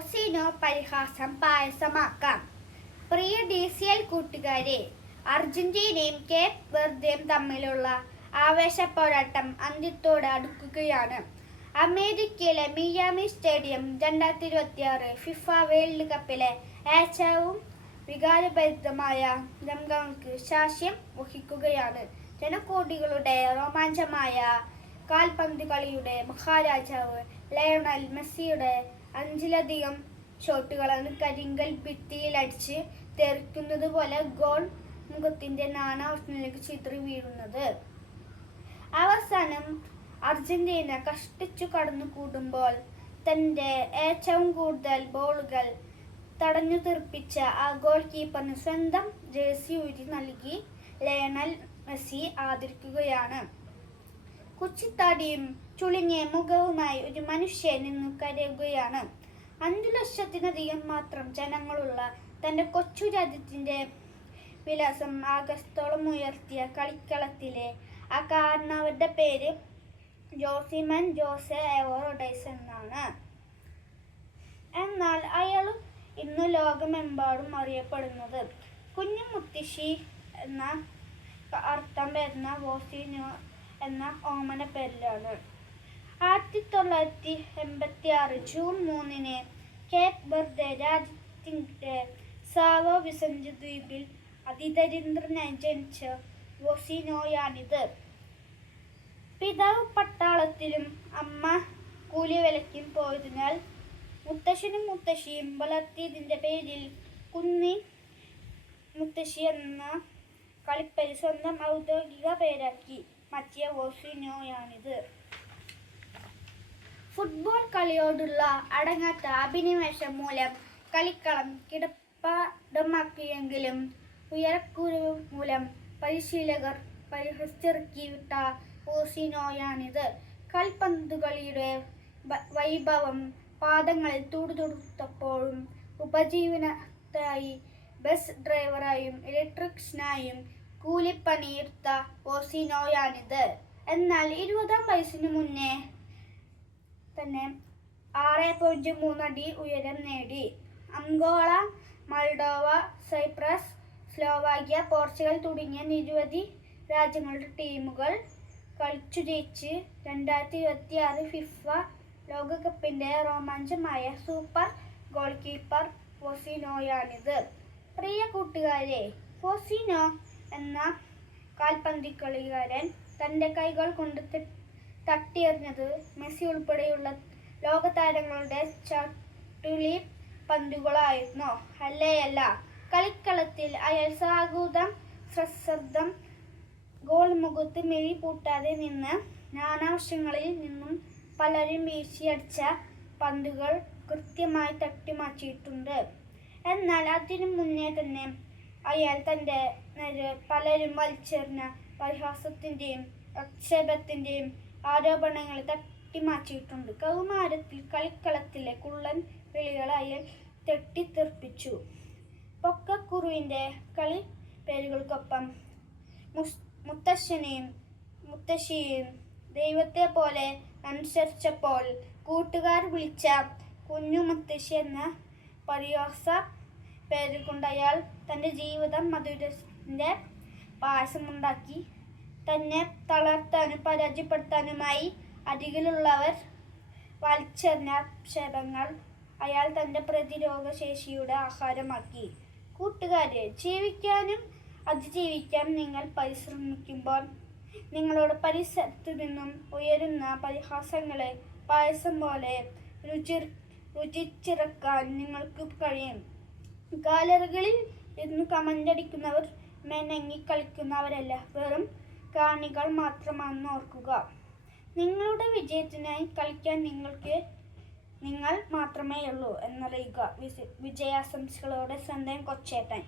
ഓസിനോ പരിഹാസം പായസമാക്കാം. പ്രിയ DCL കൂട്ടുകാരെ, അർജന്റീനയും Cape വെർദെയും തമ്മിലുള്ള ആവേശപ്പോരാട്ടം അന്ത്യത്തോട് അടുക്കുകയാണ്. അമേരിക്കയിലെ മിയാമി സ്റ്റേഡിയം 2026 ഫിഫ വേൾഡ് കപ്പിലെ ഏറ്റവും വികാരഭരിതമായ രംഗങ്ങൾക്ക് സാക്ഷ്യം വഹിക്കുകയാണ്. ജനകോടികളുടെ രോമാഞ്ചമായ കാൽപന്ത് കളിയുടെ മഹാരാജാവ് ലയണൽ മെസ്സിയുടെ 5ലധികം ഷോട്ടുകളാണ് കരിങ്കൽ ഭിത്തിയിലടിച്ച് തെറിക്കുന്നത് പോലെ ഗോൾ മുഖത്തിന്റെ നാനാവസ്ഥയിലേക്ക് ചിതറി വീഴുന്നത്. അവസാനം അർജന്റീന കഷ്ടിച്ചു കടന്നു കൂടുമ്പോൾ തന്റെ ഏറ്റവും കൂടുതൽ ബോളുകൾ തടഞ്ഞു തീർപ്പിച്ച ആ ഗോൾ കീപ്പറിന് സ്വന്തം ജേഴ്സി ഊരി നൽകി ലയണൽ മെസ്സി ആദരിക്കുകയാണ്. കുച്ചിത്താടിയും ചുളുങ്ങിയ മുഖവുമായി ഒരു മനുഷ്യൻ നിന്ന് കരയുകയാണ്. 5 ലക്ഷത്തിലധികം മാത്രം ജനങ്ങളുള്ള തന്റെ കൊച്ചു രാജ്യത്തിന്റെ വിലാസം ആകാശത്തോളം ഉയർത്തിയ കളിക്കളത്തിലെ ആ കാരണവരുടെ പേര് ജോസിമൻ ജോസെ എവോറഡൈസ് എന്നാണ്. എന്നാൽ അയാൾ ഇന്ന് ലോകമെമ്പാടും അറിയപ്പെടുന്നത് കുഞ്ഞു മുത്തശ്ശി എന്ന അർത്ഥം വരുന്ന വോസിനോ എന്ന ഓമന പേരിലാണ്. 1986 ജൂൺ 3 കേപ്പ് വെർദെ രാജ്യത്തിന്റെ സാവോ വിസെന്റ് ദ്വീപിൽ അതിദരിദ്രനായി ജനിച്ച വോസിനോയാണിത്. പിതാവ് പട്ടാളത്തിലും അമ്മ കൂലിവേലയ്ക്കും പോയതിനാൽ മുത്തശ്ശനും മുത്തശ്ശിയും വളർത്തിയതിന്റെ പേരിൽ കുന്നി മുത്തശ്ശി എന്ന കളിപ്പേര് സ്വന്തം ഔദ്യോഗിക പേരാക്കി മാറ്റിയ വോസിനോയാണിത്. ഫുട്ബോൾ കളിയോടുള്ള അടങ്ങാത്ത അഭിനിവേശം മൂലം കളിക്കളം കിടപ്പാടമാക്കിയെങ്കിലും ഉയരക്കുറവ് മൂലം പരിശീലകർ പരിഹസിച്ചിറക്കി വിട്ട വോസിനോയാണിത്. കാൽപന്തുകളിയുടെ വൈഭവം പാദങ്ങളിൽ തുടുതുടുത്തപ്പോഴും ഉപജീവനത്തിനായി ബസ് ഡ്രൈവറായും ഇലക്ട്രീഷ്യനായും കൂലിപ്പണിയെടുത്ത വോസിനോയാണിത്. എന്നാൽ 20-ാം വയസ്സിനു മുന്നേ തന്നെ 6.3 അടി ഉയരം നേടി. Angola, Moldova, Cyprus, Slovakia, Portugal തുടങ്ങിയ നിരവധി രാജ്യങ്ങളുടെ ടീമുകൾ കളിച്ചു ജയിച്ച് 2026 ഫിഫ ലോകകപ്പിന്റെ രോമാഞ്ചമായ സൂപ്പർ ഗോൾ കീപ്പർ വോസിനോയാണിത്. പ്രിയ കൂട്ടുകാരെ, വോസിനോ എന്ന കാൽപന്തുകളിക്കാരൻ തന്റെ കൈകൾ കൊണ്ട് തട്ടിയെറിഞ്ഞത് മെസ്സി ഉൾപ്പെടെയുള്ള ലോക താരങ്ങളുടെ ചട്ടുളി പന്തുകളായിരുന്നു. അല്ലേയല്ല, കളിക്കളത്തിൽ അയാൾ സാഗൂതം സശ്രദ്ധം ഗോൾ മുഖത്ത് മിഴി പൂട്ടാതെ നിന്ന് നാനാവശങ്ങളിൽ നിന്നും പലരും വീശിയടിച്ച പന്തുകൾ കൃത്യമായി തട്ടിമാറ്റിയിട്ടുണ്ട്. എന്നാൽ അതിനു മുന്നേ തന്നെ അയാൾ തന്റെ നേരെ പലരും വലിച്ചെറിഞ്ഞ പരിഹാസത്തിന്റെയും ആക്ഷേപത്തിന്റെയും ആരോപണങ്ങളെ തട്ടിമാറ്റിയിട്ടുണ്ട്. കൗമാരത്തിൽ കളിക്കളത്തിലെ കുള്ളൻ വിളികൾ അയാൾ തെറ്റിത്തെറിപ്പിച്ചു. പൊക്കക്കുറുവിന്റെ കളി പേരുകൾക്കൊപ്പം മുത്തശ്ശനെയും മുത്തശ്ശിയെയും ദൈവത്തെ പോലെ അനുസരിച്ചപ്പോൾ കൂട്ടുകാർ വിളിച്ച കുഞ്ഞു മുത്തശ്ശി എന്ന പരിഹാസ പേരിൽ കൊണ്ട് അയാൾ തന്റെ ജീവിതം മധുരത്തിന്റെ പായസമുണ്ടാക്കി. തന്നെ തളർത്താനും പരാജയപ്പെടുത്താനുമായി അരികിലുള്ളവർ വലിച്ചെറിഞ്ഞ ആക്ഷേപങ്ങൾ അയാൾ തന്റെ പ്രതിരോധ ശേഷിയുടെ ആഹാരമാക്കി. കൂട്ടുകാരെ, ജീവിക്കാനും അതിജീവിക്കാനും നിങ്ങൾ പരിശ്രമിക്കുമ്പോൾ നിങ്ങളുടെ പരിസരത്തു നിന്നും ഉയരുന്ന പരിഹാസങ്ങളെ പായസം പോലെ രുചിച്ചിറക്കാൻ നിങ്ങൾക്ക് കഴിയും. ഗാലറികളിൽ ഇരുന്ന് കമന്റടിക്കുന്നവർ മെനങ്ങി കളിക്കുന്നവരല്ല, വെറും കാണികൾ മാത്രമാണെന്ന് ഓർക്കുക. നിങ്ങളുടെ വിജയത്തിനായി കളിക്കാൻ നിങ്ങൾ മാത്രമേയുള്ളൂ എന്നറിയുക. വിജയാശംസകളോടെ സ്വന്തം കൊച്ചേട്ടൻ.